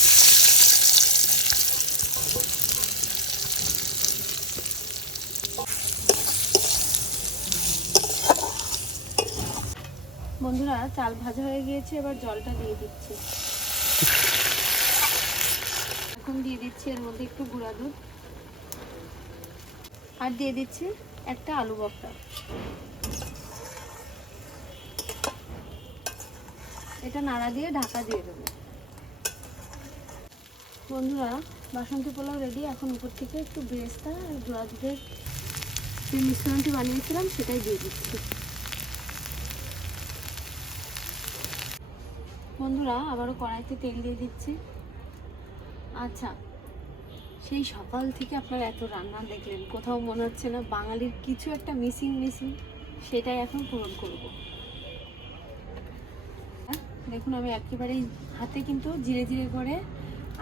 বন্ধুরা চাল ভাজা হয়ে গিয়েছে, এবার জলটা দিয়ে দিচ্ছি। এখন দিয়ে দিচ্ছি এর মধ্যে একটু গুঁড়া দুধ আর দিয়ে দিচ্ছি একটা আলু বখরা। এটা নাড়া দিয়ে ঢাকা দিয়ে দেবো। বন্ধুরা বাসন্তী পোলাও রেডি। এখন উপর থেকে একটু বেরেস্তা আর গুঁড়া দুধের যে মিশ্রণটি বানিয়েছিলাম সেটাই দিয়ে দিচ্ছি। বন্ধুরা আবারও কড়াইতে তেল দিয়ে দিচ্ছি। আচ্ছা, সেই সকাল থেকে আপনারা এত রান্না দেখলেন, কোথাও মনে হচ্ছে না বাঙালির কিছু একটা মিসিং, সেটাই এখন পূরণ করব। দেখুন আমি একেবারেই হাতে কিন্তু জিরে জিরে করে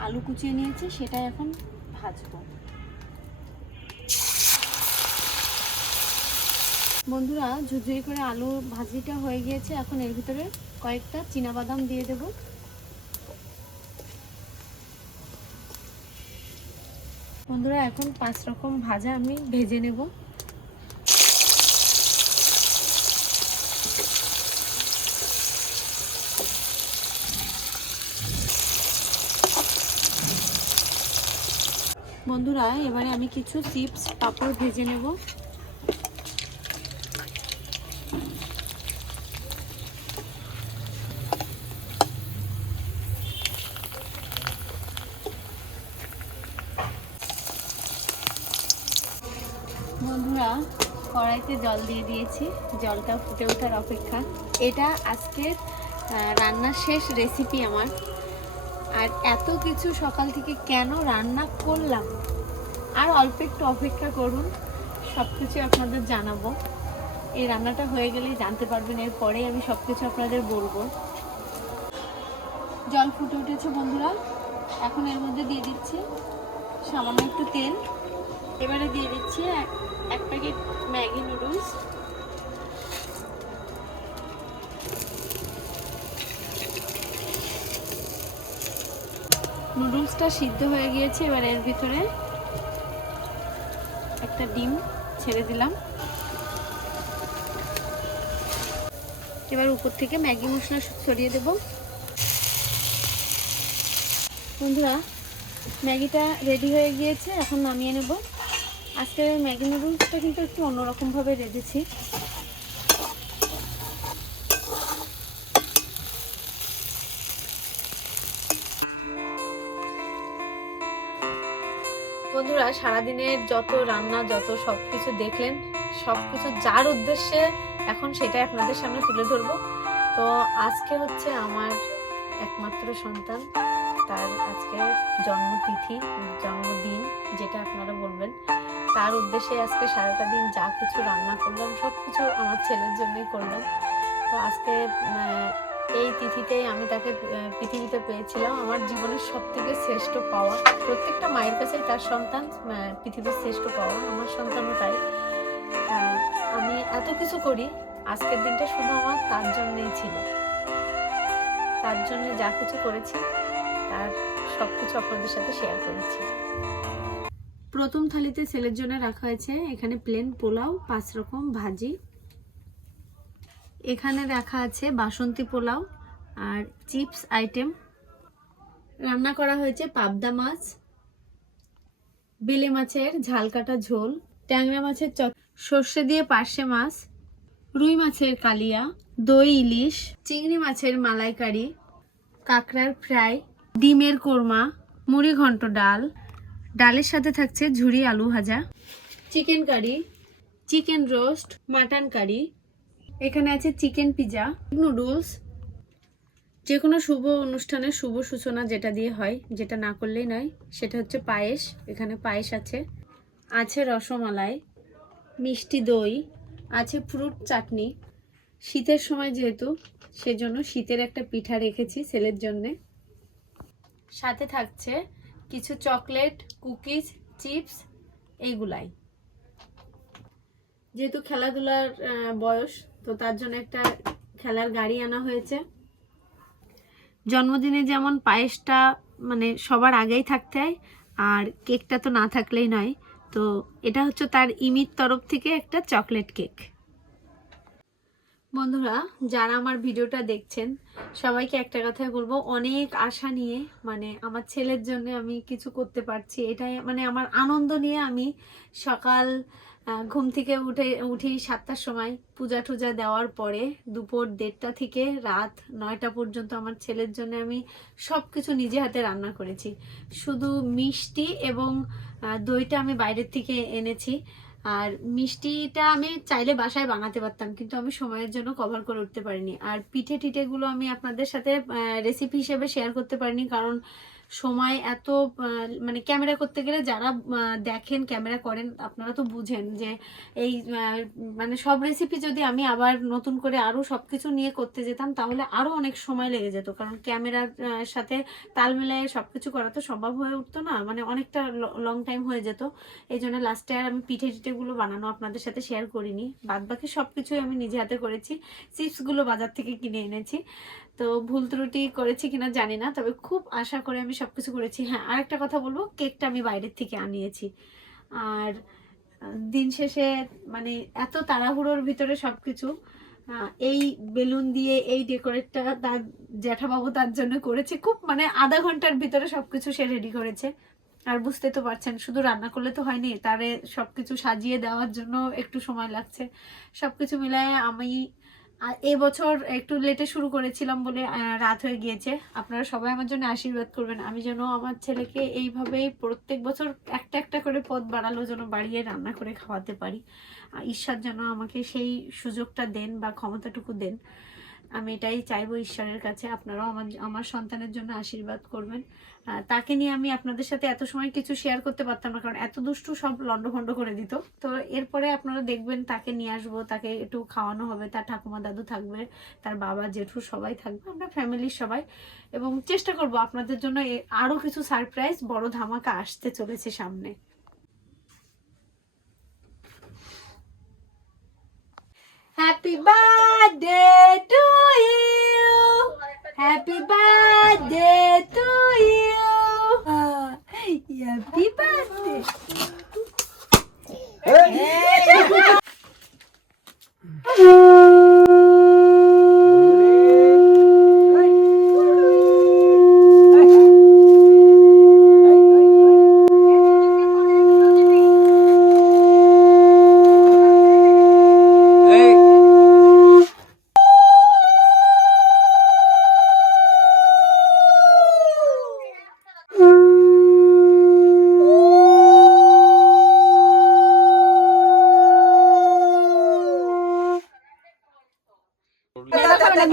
আলু কুচিয়ে নিয়েছি, সেটা এখন ভাজবো। বন্ধুরা ঝুরঝুরি করে আলু ভাজিটা হয়ে গিয়েছে, এখন এর ভিতরে কয়েকটা চীনাবাদাম দিয়ে দেব। বন্ধুরা এখন 5 রকম ভাজা আমি ভেজে নেব। বন্ধুরা এবারে আমি কিছু চিপস পাঁপড় ভেজে নেব। বন্ধুরা, কড়াইতে জল দিয়ে দিয়েছি, জলটা ফুটে ওঠার অপেক্ষা। এটা আজকের রান্নার শেষ রেসিপি আমার। আর এত কিছু সকাল থেকে কেন রান্না করলাম, আর অল্প একটু অপেক্ষা করুন, সব কিছু আপনাদের জানাবো। এই রান্নাটা হয়ে গেলেই জানতে পারবেন, এরপরেই আমি সব কিছু আপনাদের বলবো। জল ফুটে উঠেছে বন্ধুরা, এখন এর মধ্যে দিয়ে দিচ্ছি সামান্য একটু তেল। এবারে দিয়ে দিচ্ছি এক প্যাকেট ম্যাগি নুডলস। নুডলসটা সিদ্ধ হয়ে গিয়েছে, এবার এর ভিতরে একটা ডিম ছেড়ে দিলাম। এবার উপর থেকে ম্যাগি মশলা ছড়িয়ে দেব। বন্ধুরা, ম্যাগিটা রেডি হয়ে গিয়েছে, এখন নামিয়ে নেব। আজকের ম্যাগি নুডলসটা কিন্তু একটু অন্যরকমভাবে রেঁধেছি। বন্ধুরা, সারাদিনের যত রান্না, যত সব কিছু দেখলেন, সব কিছু যার উদ্দেশ্যে এখন সেটাই আপনাদের সামনে তুলে ধরবো। তো আজকে হচ্ছে আমার একমাত্র সন্তান, তার আজকে জন্মতিথি, জন্মদিন যেটা আপনারা বলবেন। তার উদ্দেশ্যে আজকে সারাটা দিন যা কিছু রান্না করলাম সব কিছু আমার ছেলের জন্যই করলাম। তো আজকে এই তিথিতেই আমি তাকে পৃথিবীতে পেয়েছিলাম। আমার জীবনের সব থেকে শ্রেষ্ঠ পাওয়া, প্রত্যেকটা মায়ের কাছেই তার সন্তান পৃথিবীর শ্রেষ্ঠ পাওয়া, আমার সন্তানও তাই। আমি এত কিছু করি, আজকের দিনটা শুধু আমার তার জন্যই ছিল। তার জন্য যা কিছু করেছি তার সব কিছু আপনাদের সাথে শেয়ার করেছি। প্রথম থালিতে ছেলের জন্য রাখা হয়েছে এখানে প্লেন পোলাও, 5 রকম ভাজি। এখানে রাখা আছে বাসন্তী পোলাও আর চিপস আইটেম। রান্না করা হয়েছে পাবদা মাছ, বেলে মাছের ঝাল কাটা ঝোল, ট্যাংরা মাছের সর্ষে দিয়ে পার্শে মাছ, রুই মাছের কালিয়া, দই ইলিশ, চিংড়ি মাছের মালাইকারি, কাঁকড়ার ফ্রাই, ডিমের কোরমা, মুড়ি ঘন্ট ডাল, ডালের সাথে থাকছে ঝুরি আলু ভাজা, chicken curry, chicken roast, mutton curry. এখানে আছে চিকেন পিজা, নুডলস। যে কোনো শুভ অনুষ্ঠানের শুভ সূচনা যেটা দিয়ে হয়, যেটা না করলেই নয়, সেটা হচ্ছে পায়েস। এখানে পায়েস আছে রসমালাই, মিষ্টি দই, আছে ফ্রুট চাটনি। শীতের সময় যেহেতু, সেজন্য শীতের একটা পিঠা রেখেছি ছেলের জন্যে। সাথে থাকছে কিছু চকলেট, কুকিজ, চিপস, এইগুলাই। যেহেতু খেলাধুলার বয়স, তো তার জন্য একটা খেলার গাড়ি আনা হয়েছে। জন্মদিনে যেমন পায়েসটা মানে সবার আগেই থাকতে হয়, আর কেকটা তো না থাকলেই নয়। তো এটা হচ্ছে তার ইমির তরফ থেকে একটা চকলেট কেক। বন্ধুরা, যারা আমার ভিডিওটা দেখছেন সবাইকে একটা কথাই বলবো, অনেক আশা নিয়ে মানে আমার ছেলের জন্য আমি কিছু করতে পারছি, এটাই মানে আমার আনন্দ নিয়ে আমি সকাল ঘুম থেকে উঠি 7টার সময়, পূজা টুজা দেওয়ার পরে দুপুর 1:30টা থেকে রাত 9টা পর্যন্ত আমার ছেলের জন্য আমি সব কিছু নিজে হাতে রান্না করেছি। শুধু মিষ্টি এবং দইটা আমি বাইরের থেকে এনেছি। আর মিষ্টিটা আমি চাইলে বাসায় বানাতে পারতাম, কিন্তু আমি সময়ের জন্য কভার করে উঠতে পারিনি। আর পিঠে টিঠেগুলো আমি আপনাদের সাথে রেসিপি হিসেবে শেয়ার করতে পারিনি, কারণ সময় এত মানে ক্যামেরা করতে গেলে যারা দেখেন, ক্যামেরা করেন, আপনারা তো বুঝেন যে এই মানে সব রেসিপি যদি আমি আবার নতুন করে আরও সব কিছু নিয়ে করতে যেতাম তাহলে আরও অনেক সময় লেগে যেত, কারণ ক্যামেরার সাথে তাল মিলায়ে সব কিছু করা তো সম্ভব হয়ে উঠতো না, মানে অনেকটা লং টাইম হয়ে যেত। এই জন্য লাস্টে আর আমি পিঠে টিঠেগুলো বানানো আপনাদের সাথে শেয়ার করিনি। বাদবাকি সব কিছুই আমি নিজে হাতে করেছি। চিপসগুলো বাজার থেকে কিনে এনেছি। তো ভুল ত্রুটি করেছি কিনা জানি না, তবে খুব আশা করে আমি সবকিছু করেছি। হ্যাঁ, আরেকটা কথা বলবো, কেকটা আমি বাইরের থেকে আনিয়েছি। আর দিন শেষে মানে এত তাড়াহুড়োর ভিতরে সবকিছু, এই বেলুন দিয়ে এই ডেকোরেটটা তার জ্যাঠাবাবু তার জন্য করেছে, খুব মানে আধা ঘন্টার ভিতরে সবকিছু সে রেডি করেছে। আর বুঝতে তো পারছেন, শুধু রান্না করলে তো হয়নি, তারে সবকিছু সাজিয়ে দেওয়ার জন্য একটু সময় লাগছে। সবকিছু মিলায়ে আমি আর এবছর একটু লেটে শুরু করেছিলাম বলে রাত হয়ে গিয়েছে। আপনারা সবাই আমার জন্য আশীর্বাদ করবেন, আমি যেন আমার ছেলেকে এইভাবেই প্রত্যেক বছর একটা একটা করে পদ বাড়ালো যেন বাড়িয়ে রান্না করে খাওয়াতে পারি। ঈশ্বর যেন আমাকে সেই সুযোগটা দেন বা ক্ষমতাটুকু দেন, আমি এটাই চাইবো ঈশ্বরের কাছে। আপনারাও আমার সন্তানের জন্য আশীর্বাদ করবেন। তাকে নিয়ে আমি আপনাদের সাথে এত সময় কিছু শেয়ার করতে পারতাম না, কারণ এত দুষ্টু সব লন্ডভন্ড করে দিত। তো এরপরে আপনারা দেখবেন তাকে নিয়ে আসবো, তাকে একটু খাওয়ানো হবে, তার ঠাকুমা দাদু থাকবে, তার বাবা জেঠু সবাই থাকবে, আমরা ফ্যামিলির সবাই। এবং চেষ্টা করব আপনাদের জন্য আরও কিছু সারপ্রাইজ বড় ধামাকা আসতে চলেছে সামনে। Happy birthday to you. Happy birthday to you. Happy birthday.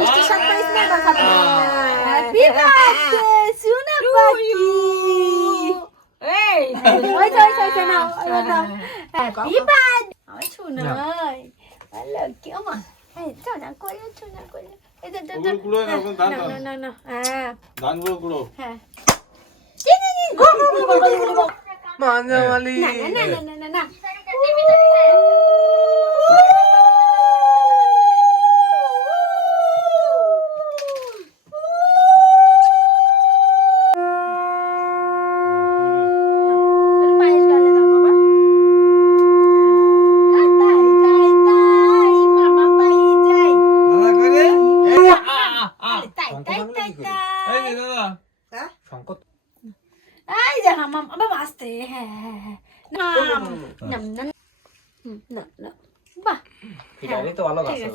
মিষ্টি স্বাদ পাইছ না বা খাবি? হ্যাপি বার্থডে সোনা পাখি। এই ওই নাও নাও। হ্যাপি বার্থডে আমার সোনাই, ভালো কি আমা। এই সোনা করে এই গুলো এখন ধান না না না হ্যাঁ ধানগুলো হ্যাঁ মাঞ্জামালি না না না না না না তো ভালো আছে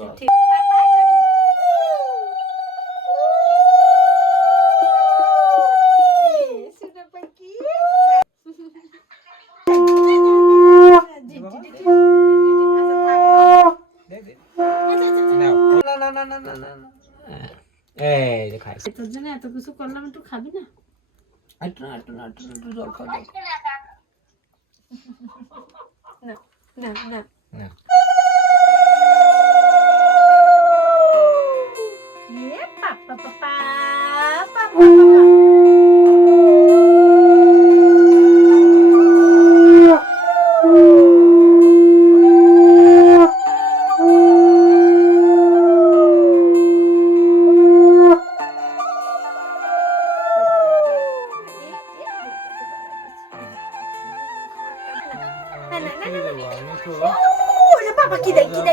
তোর জন্য এত কিছু করলাম, একটু খাবি না? একটু জল খাও না না না না ये पापा पापा पापा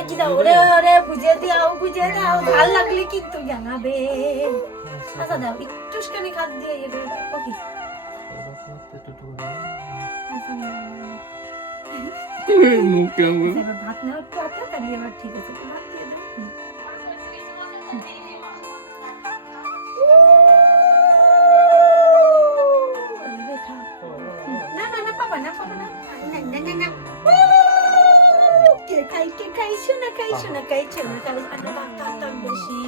কি দাও ওরে ওরে বুঝে দাও ভাল লাগলে কিন্তু জানাবে। আচ্ছা দাও একটুখানি খাদ দিয়ে ওকে ভাত নেওয়ার একটু আছে তাহলে এবার ঠিক আছে, ভাত দিয়ে দাও। না না না পাবা না পাবা না না না না খাই শোনা বেশি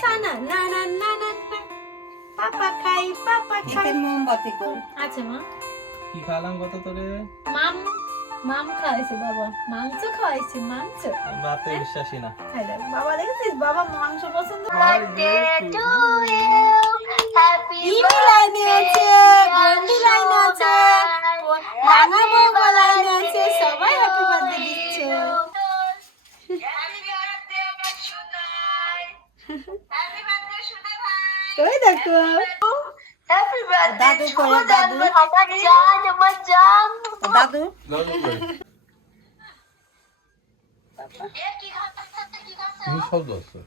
সানা না না না না পাপা খাই মোমবাতি কর। আচ্ছা মা কি খালাম কত তোরে? মাম খাইছে বাবা, মাংস খাইছে মাংস। বাতে বিশ্বাসী না। বাবা দেখছিস বাবা মাংস পছন্দ করে। লাইনে আছে, বন্ডি লাইনে আছে, রাঙা বউ লাইনে আছে, সবাই হ্যাপি বার্থডে দিচ্ছে। ওই দেখো হ্যাপি বার্থডে দাদু করে দাদু আমার জান দাদু কি শব্দ আছে?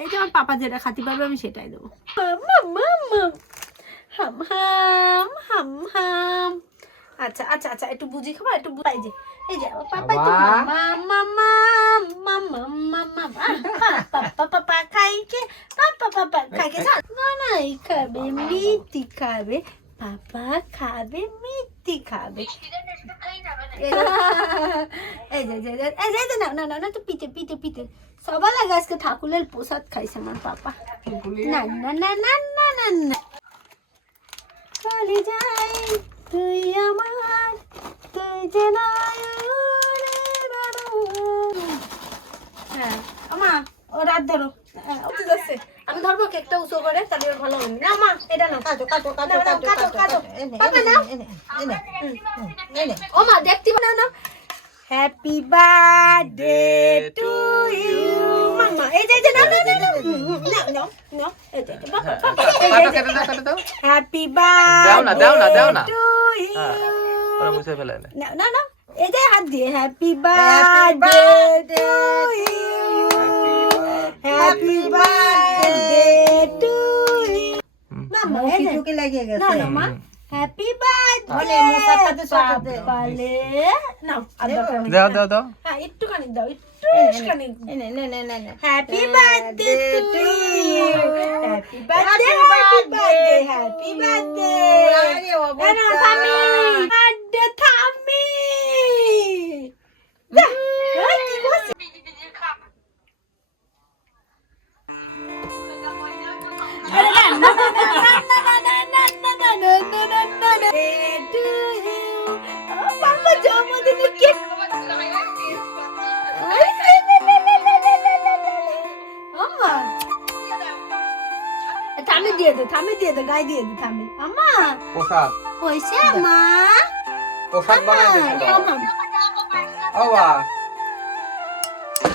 এই যে আমার পাপা যেটা খাতে পারবে আমি সেটাই দেবো। হাম হাম হাম হাম। আচ্ছা আচ্ছা আচ্ছা, একটু বুঝি খাবো, একটু বুঝাই যে এই যে পাপা একটু মামা মামা মামা পাপা পাপা খাইকে পাপা পাপা খাইকে না না এই খাবে মিষ্টি খাবে, পাপা খাবে মিষ্টি খাবে। এই যে না না না না তো পিঠে পিঠে পিঠে সবার আগে আজকে ঠাকুরের প্রসাদ খাইছে আমার পাপা। না না না না না না না চলে যাই তুই আমার, তুই যে হ্যাঁ আমা ও রাত ধরো উঠে যাচ্ছে, আমি ধরবো কেকটা উঁচু করে তাহলে ভালো হবে না। আমা এটা নাও, কাটো কাটো কাটো কাটো কাটো পাপা নাও। ও মা দেখতে না না। হ্যাপি বার্থডে টু ইউ মামা। এই যে না না না না না না এই যে হ্যাপি বার্থডে টু ইউ। ওরা মুছে ফেলে না না না এই যে হাত দিয়ে happy birthday to you, happy birthday to you. মামা এই যে ঢুকে লাগিয়ে গেছে না না মা। হ্যাপি বার্থডে বালে নাও দাও দাও দাও। হ্যাঁ একটুখানি দাও, একটুখানি নে নে নে নে। Happy birthday to you, happy birthday happy birthday happy birthday. আরে বাবা না থামি বার্থডে থামি এই কি করছিস? আরে না না না না না না না না না না না না না টু ইউ। বাবা জন্মদিনের কেক থামি দিয়ে দে, থামি দিয়ে দে, গায়ে দিয়ে দে থামি। আম্মা প্রসাদ পয়সা মা প্রসাদ বানাই দে ও বা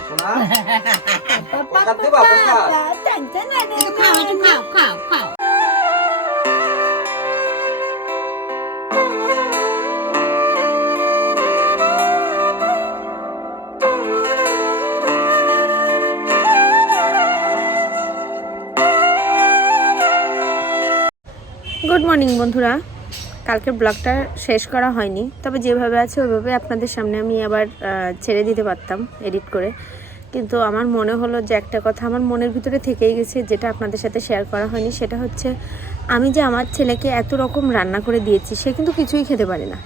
সোনা প্রসাদ দেবা প্রসাদ খাও একটু খাও খাও খাও। গুড মর্নিং বন্ধুরা, কালকের ব্লগটা শেষ করা হয়নি, তবে যেভাবে আছে ওইভাবে আপনাদের সামনে আমি আবার ছেড়ে দিতে পারতাম এডিট করে, কিন্তু আমার মনে হলো যে একটা কথা আমার মনের ভিতরে থেকেই গেছে, যেটা আপনাদের সাথে শেয়ার করা হয়নি। সেটা হচ্ছে আমি যে আমার ছেলেকে এত রকম রান্না করে দিয়েছি, সে কিন্তু কিছুই খেতে পারে না,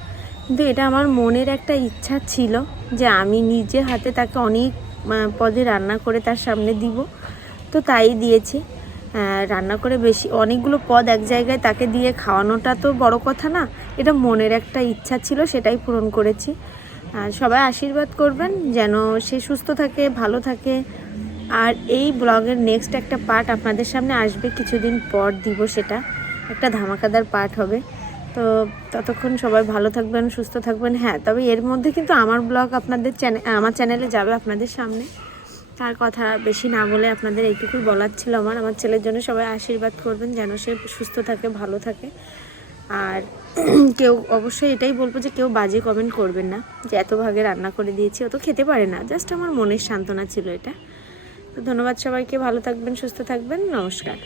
কিন্তু এটা আমার মনের একটা ইচ্ছা ছিল যে আমি নিজে হাতে তাকে অনেক পদে রান্না করে তার সামনে দিব, তো তাই দিয়েছি। রান্না করে বেশি অনেকগুলো পদ এক জায়গায় তাকে দিয়ে খাওয়ানোটা তো বড় কথা না, এটা মনের একটা ইচ্ছা ছিল, সেটাই পূরণ করেছি। সবাই আশীর্বাদ করবেন যেন সে সুস্থ থাকে, ভালো থাকে। আর এই ব্লগের নেক্সট একটা পার্ট আপনাদের সামনে আসবে, কিছুদিন পর দিব, সেটা একটা ধামাকাদার পার্ট হবে। তো ততক্ষণ সবাই ভালো থাকবেন, সুস্থ থাকবেন। হ্যাঁ, তবে এর মধ্যে কিন্তু আমার ব্লগ আপনাদের আমার চ্যানেলে যাবে আপনাদের সামনে। তার কথা বেশি না বলে আপনাদের এইটুকুই বলার ছিল আমার ছেলের জন্য সবাই আশীর্বাদ করবেন যেন সে সুস্থ থাকে, ভালো থাকে। আর কেউ অবশ্যই এটাই বলবো যে কেউ বাজে কমেন্ট করবেন না যে এত ভাগে রান্না করে দিয়েছি, ও তো খেতে পারে না, জাস্ট আমার মনের সান্ত্বনা ছিল এটা। তো ধন্যবাদ সবাইকে, ভালো থাকবেন, সুস্থ থাকবেন, নমস্কার।